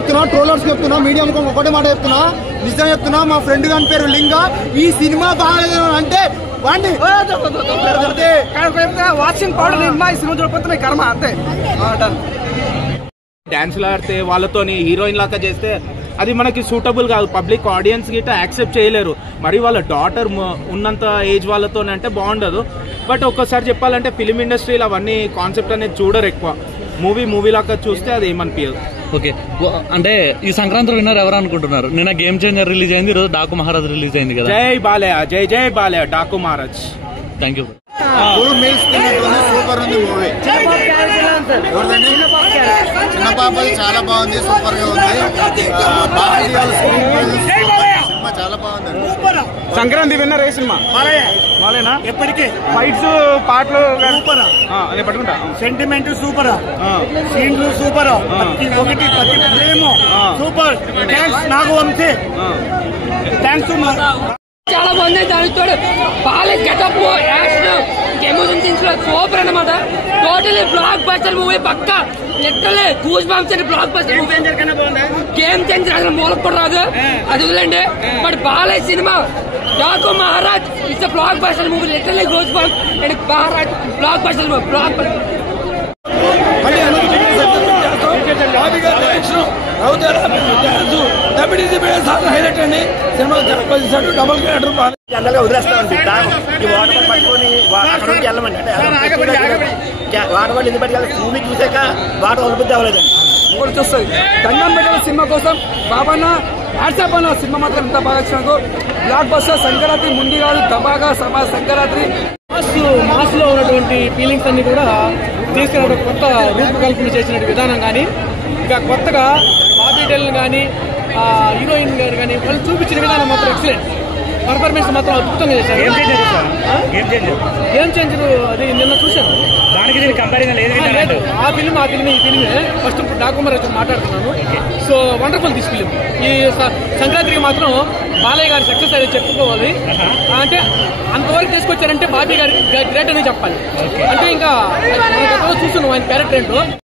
చెప్తున్నా, ట్రోలర్స్ చెప్తున్నా, మీడియా ఒకటే మాట చెప్తున్నా, నిజం చెప్తున్నా. మా ఫ్రెండ్ గారి పేరు లింగ. ఈ సినిమా బాగాలేదు అంటే వాచింగ్ పౌడర్ ఈ సినిమా చూడకపోతే కర్మ అంతే. డాన్సులు ఆడితే వాళ్ళతోని హీరోయిన్ లాగా చేస్తే అది మనకి సూటబుల్ కాదు. పబ్లిక్ ఆడియన్స్ గిట్ట యాక్సెప్ట్ చేయలేరు. మరి వాళ్ళ డాటర్ ఉన్నంత ఏజ్ వాళ్ళతో అంటే బాగుండదు. బట్ ఒక్కసారి చెప్పాలంటే ఫిలిం ఇండస్ట్రీలో అవన్నీ కాన్సెప్ట్ అనేది చూడరు ఎక్కువ. మూవీ లాగా చూస్తే అది ఏమనిపించదు. ఓకే, అంటే ఈ సంక్రాంతి విన్నర్ ఎవరు అనుకుంటున్నారు? నిన్న గేమ్ చేంజర్ రిలీజ్ అయింది, ఈరోజు డాకు మహారాజ్ రిలీజ్ అయింది కదా. జై బాలయ్య, జై జై Balayya, Daaku Maharaj. Thank you. Super ఉంది మూవీ. చిన్న పాపది చాలా బాగుంది, సూపర్ గా ఉంది. సినిమా చాలా బాగుంది. సంక్రాంతి విన్నర్ ఏ సినిమా? బాలేనా? ఎప్పటికీ ఫైట్స్ పాటలు సూపర్, అదే పట్టుకుంటా. సెంటిమెంట్ సూపర్, సీన్లు సూపర్, ఒకటి సూపర్. థ్యాంక్స్ నాకు వంశీ, థ్యాంక్స్. చాలా బాగుంది. దానితో బాలే getup, action, emotion scenes super అన్నమాట. Totally blockbuster movie. పక్కా లిటరల్లీ గూస్ బంప్స్ అని blockbuster movie. Game changer అసలు మూలకు కూడా రాదు, అది వదిలేండి. But Balayya cinema Daku Maharaj it's blockbuster movie. Literally goosebumps and Maharaj block buster movie. Block buster highlight అండి. సినిమా డబుల్ జనరల్గా వదిలేస్తామండి. ఈ వాటర్ పట్టుకొని అక్కడ వెళ్ళమండి. అంటే వాటర్ వాళ్ళు ఎందుకు పట్టుకెళ్ళి మూవీ చూసాక వాటర్ వదిలిపోతే అవ్వలేదండి. ఇప్పుడు చూస్తుంది దండం పెట్టిన సినిమా కోసం బాబన్న వాట్సాప్ అన్న సినిమా మాత్రం ఇంత బాగా వచ్చినందుకు. బ్లాక్ బస్టర్ సంక్రాంతి ముందు కాదు, దబాగా సభా సంక్రాంతి మాస్ లో ఉన్నటువంటి ఫీలింగ్స్ అన్ని కూడా తీసుకున్న కొత్త రూపకల్పన చేసిన విధానం కానీ, ఇంకా కొత్తగా బాబీటెల్ కానీ హీరోయిన్ గారు కానీ వాళ్ళు చూపించిన విధానం మాత్రం ఎక్సలెంట్. పర్ఫార్మెన్స్ మాత్రం అద్భుతంగా చేశారు. గేమ్ చేంజర్ అది నిన్న చూశాను. దానికి కంపారిజన్ లేదు. ఆ ఫిల్మ్ ఈ ఫిల్మే ఫస్ట్ డాకు మహారాజ్ మాట్లాడుతున్నాను. So wonderful this film. ఈ సంక్రాంతికి మాత్రం బాలయ్య గారి సక్సెస్ అనేది చెప్పుకోవాలి. అంటే అంతవరకు తీసుకొచ్చారంటే బాబీ గారి గ్రేట్ అని చెప్పాలి. అంటే ఇంకా చూస్తున్నాం ఆయన క్యారెక్టర్ ఏంటో.